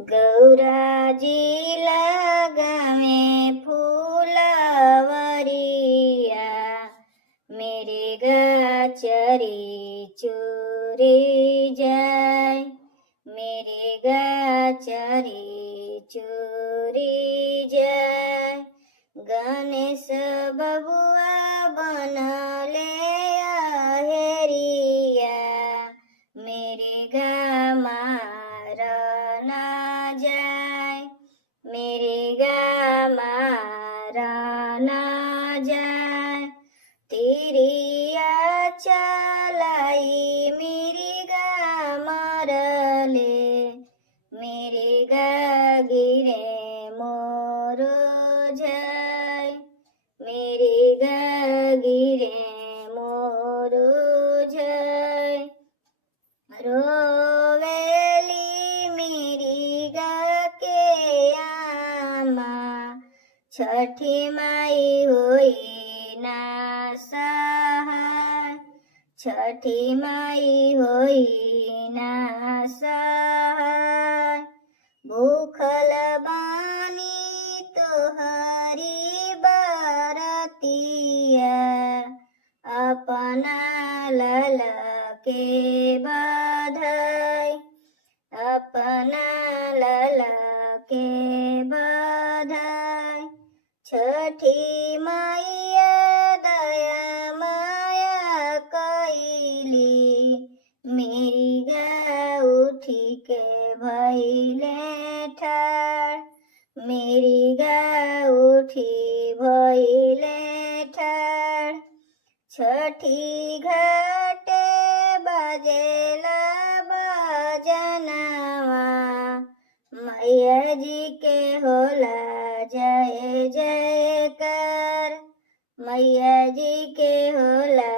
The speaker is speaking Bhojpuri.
गौराजी लगावे फूलवरिया, मेरे गाचरी चूरी जाय, मेरे गाचरी चूरी जाय। गणेश बबुआ बनले अहेरिया, मेरे गा मार ना जाय, मेरे गा मार ना जाय। तिरिया चलाई मेरी गा मरले, मेरे गा गिरे मोरो जाय, मेरे गा गिरे मोरो जाय। रोवेली मेरी गा के आमा, छठी माई होई ना सहाय, छठी माई होई ना सहाय। भूखल बानी तोहरी बरतिया, अपना लल के बधाई, अपना लल के बधाई। छठी मैया दया माया कैली, मेरी गा उठी के भइले ठाड़, मेरी गा उठी भइले ठाड़। छठी घाटे बजेला बजनवा, मैया जी के होला जय जयकार, मैया जी के होला